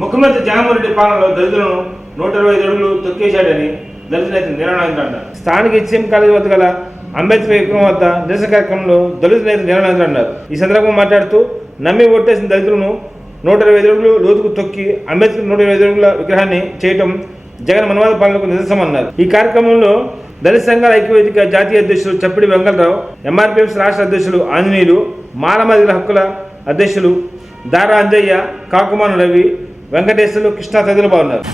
ముఖ్యమంత్రి జగన్మోహన్ రెడ్డి పాలనలో దళితులను 125 అడుగులు తొక్కేశాడని దళిత నేత నిరానంద అన్నారు. స్థానిక హెచ్ఎం కాలేజీ వద్ద గల అంబేద్కర్ విగ్రహం వద్ద నిరసన కార్యక్రమంలో దళిత నేత నిరానంద అన్నారు. ఈ సందర్భంగా మాట్లాడుతూ నమ్మి ఓటేసిన దళితులను 125 అడుగులు లోతుకు తొక్కి అంబేద్కర్ 125 అడుగుల విగ్రహాన్ని చేయటం జగన్ మనవాద పాలనకు నిదర్శనమన్నారు. ఈ కార్యక్రమంలో దళిత సంఘాల ఐక్యవేదిక జాతీయ అధ్యక్షులు చప్పిడి వెంకటరావు, ఎంఆర్పీఎఫ్ రాష్ట్ర అధ్యక్షులు ఆంజనేయులు, మానవాధికార హక్కుల అధ్యక్షులు దారా అంజయ్య, కాకుమాను రవి, వెంకటేశ్వర్లు, కృష్ణ తదితరులు బాగున్నారు.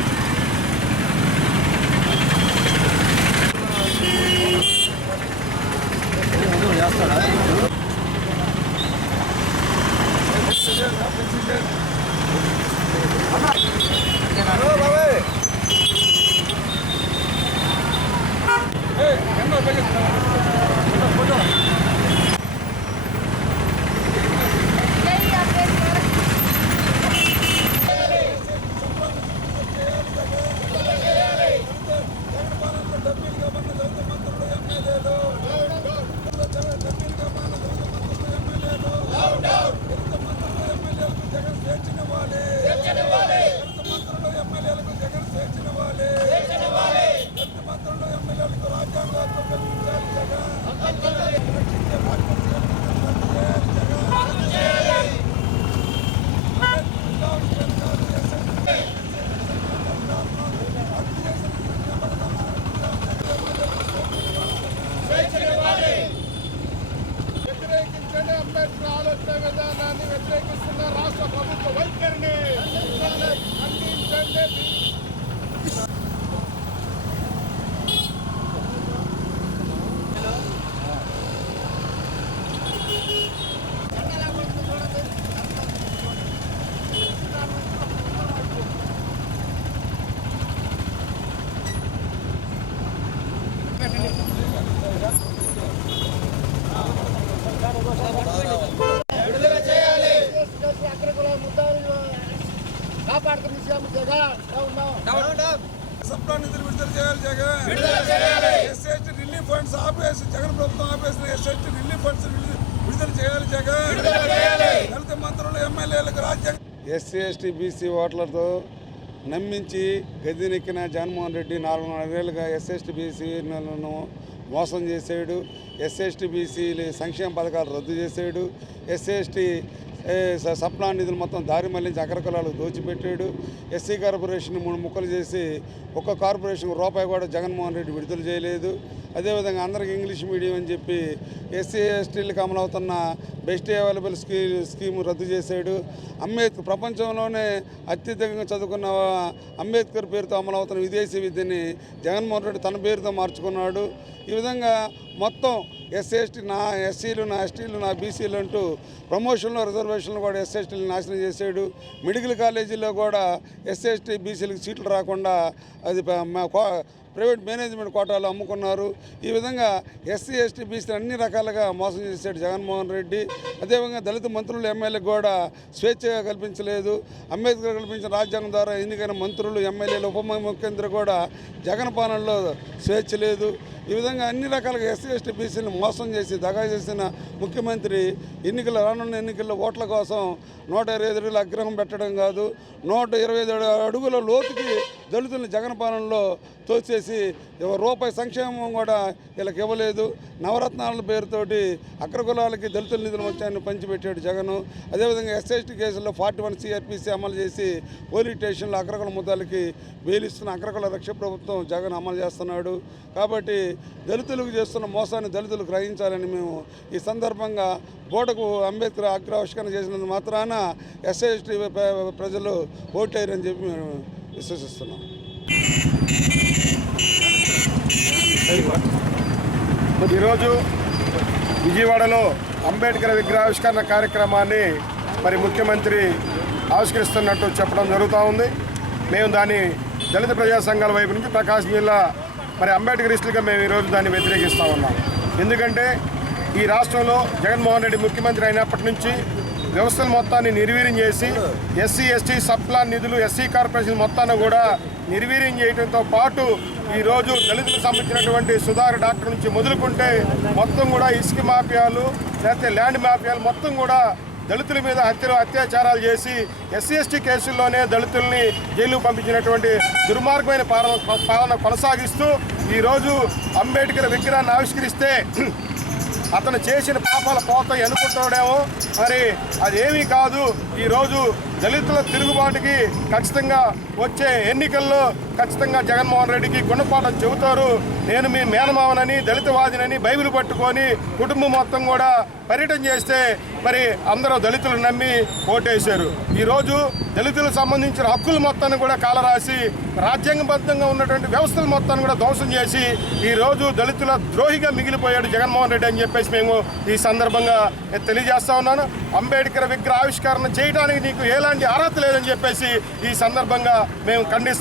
సప్లా నిధులు విడుదల చేయాలి జగన్. ఎస్సీ రిలీఫ్ ఫండ్స్ ఆపేసి జగన్ ప్రభుత్వం ఆపేసిన ఎస్సీ రిలీఫ్ ఫండ్స్ విడుదల చేయాలి జగన్. దళిత మంత్రులు ఎమ్మెల్యేలకు రాజ్యాంగం. ఎస్సీ ఎస్టీ బీసీ ఓట్లతో నమ్మించి గద్దెనెక్కిన జగన్మోహన్ రెడ్డి 4 ఏళ్ళుగా ఎస్సీ ఎస్టీ బీసీలను మోసం చేసాడు. ఎస్సీ ఎస్టీ బీసీ సంక్షేమ పథకాలు రద్దు చేసాడు. ఎస్సీ ఎస్టీ సప్లా నిధులు మొత్తం దారి మళ్లించి అగ్రకులాలకు దోచిపెట్టాడు. ఎస్సీ కార్పొరేషన్ 3 ముక్కలు చేసి ఒక్క కార్పొరేషన్ రూపాయి కూడా జగన్మోహన్ రెడ్డి విడుదల చేయలేదు. అదేవిధంగా అందరికి ఇంగ్లీష్ మీడియం అని చెప్పి ఎస్సీ ఎస్టీలకు అమలవుతున్న బెస్ట్ అవైలబుల్ స్కీమ్ రద్దు చేశాడు. అంబేద్కర్ ప్రపంచంలోనే అత్యధికంగా చదువుకున్న అంబేద్కర్ పేరుతో అమలవుతున్న విదేశీ విద్యని జగన్మోహన్ రెడ్డి తన పేరుతో మార్చుకున్నాడు. ఈ విధంగా మొత్తం ఎస్సీ ఎస్టీ నా ఎస్సీలు నా ఎస్టీలు నా బీసీలు అంటూ ప్రమోషన్లో రిజర్వేషన్లు కూడా ఎస్సీ ఎస్టీలు నాశనం చేశాడు. మెడికల్ కాలేజీల్లో కూడా ఎస్సీ ఎస్టీ బీసీలకు సీట్లు రాకుండా అది ప్రైవేట్ మేనేజ్మెంట్ కోటాలు అమ్ముకున్నారు. ఈ విధంగా ఎస్సీ ఎస్టీ బీసీలు అన్ని రకాలుగా మోసం చేశాడు జగన్మోహన్ రెడ్డి. అదేవిధంగా దళిత మంత్రులు ఎమ్మెల్యేలకు కూడా స్వేచ్ఛగా కల్పించలేదు. అంబేద్కర్ కల్పించిన రాజ్యాంగం ద్వారా ఎన్నికైన మంత్రులు ఎమ్మెల్యేలు ఉప ముఖ్యమంత్రి కూడా జగన్ పాలనలో స్వేచ్ఛ లేదు. ఈ విధంగా అన్ని రకాలుగా ఎస్సీ ఎస్టీ బీసీలను మోసం చేసి దగా చేసిన ముఖ్యమంత్రి రానున్న ఎన్నికల్లో ఓట్ల కోసం 125 అడుగుల అగ్రహం పెట్టడం కాదు, 125 అడుగుల లోతుకి దళితులను జగన్ పాలనలో తోచేసి రూపాయి సంక్షేమం కూడా వీళ్ళకి ఇవ్వలేదు. నవరత్నాల పేరుతోటి అగ్రకులాలకి దళితుల నిధులు వచ్చాయని పంచిపెట్టాడు జగన్. అదేవిధంగా ఎస్సీ కేసుల్లో 41 CRPC అమలు చేసి పోలీస్ స్టేషన్లో అగ్రకుల ముద్దాలకి బెయిలిస్తున్న అగ్రకుల రక్ష ప్రభుత్వం జగన్ అమలు చేస్తున్నాడు. కాబట్టి దళితులకు చేస్తున్న మోసాన్ని దళితులు గ్రహించాలని మేము ఈ సందర్భంగా బోటకు అంబేద్కర్ అగ్రవిష్కరణ చేసినందుకు మాత్రాన ఎస్సీ ఎస్టీ ప్రజలు ఓటేయరని చెప్పి మేము విశ్వసిస్తున్నాం. ఈరోజు విజయవాడలో అంబేద్కర్ విగ్రహావిష్కరణ కార్యక్రమాన్ని మరి ముఖ్యమంత్రి ఆవిష్కరిస్తున్నట్టు చెప్పడం జరుగుతూ ఉంది. మేము దాన్ని దళిత ప్రజా సంఘాల వైపు నుంచి ప్రకాశం జిల్లా మరి అంబేద్కరిస్టులుగా మేము ఈరోజు దాన్ని వ్యతిరేకిస్తూ ఉన్నాం. ఎందుకంటే ఈ రాష్ట్రంలో జగన్మోహన్ రెడ్డి ముఖ్యమంత్రి అయినప్పటి నుంచి వ్యవస్థల మొత్తాన్ని నిర్వీర్యం చేసి ఎస్సీ ఎస్టీ సప్లా నిధులు ఎస్సీ కార్పొరేషన్ మొత్తాన్ని కూడా నిర్వీర్యం చేయడంతో పాటు ఈరోజు దళితులకు సంబంధించినటువంటి సుధాకర్ డాక్టర్ నుంచి మొదలుకుంటే మొత్తం కూడా ఇసుక మాఫియాలు లేకపోతే ల్యాండ్ మాఫియాలు మొత్తం కూడా దళితుల మీద హత్యలు అత్యాచారాలు చేసి ఎస్సీ ఎస్టీ కేసుల్లోనే దళితుల్ని జైలు పంపించినటువంటి దుర్మార్గమైన పాలన కొనసాగిస్తూ ఈరోజు అంబేద్కర్ విగ్రహాన్ని ఆవిష్కరిస్తే అతను చేసిన పాపాల పోతాయి అనుకుంటాడేమో, మరి అదేమీ కాదు. ఈరోజు దళితుల తిరుగుబాటుకి ఖచ్చితంగా వచ్చే ఎన్నికల్లో ఖచ్చితంగా జగన్మోహన్ రెడ్డికి గుణపాఠం చెబుతారు. నేను మీ మేనమావనని దళితవాదినని బైబిల్ పట్టుకొని కుటుంబం మొత్తం కూడా పర్యటన చేస్తే మరి అందరూ దళితులు నమ్మి ఓటేశారు. ఈరోజు దళితులకు సంబంధించిన హక్కుల మొత్తాన్ని కూడా కాలరాసి రాజ్యాంగబద్ధంగా ఉన్నటువంటి వ్యవస్థల మొత్తాన్ని కూడా ధ్వంసం చేసి ఈరోజు దళితుల ద్రోహిగా మిగిలిపోయాడు జగన్మోహన్ రెడ్డి అని చెప్పేసి మేము ఈ సందర్భంగా తెలియజేస్తా ఉన్నాను. అంబేద్కర్ విగ్రహ ఆవిష్కరణ చేయడానికి నీకు ఎలాంటి అర్హత లేదని చెప్పేసి ఈ సందర్భంగా మేము ఖండిస్తాం.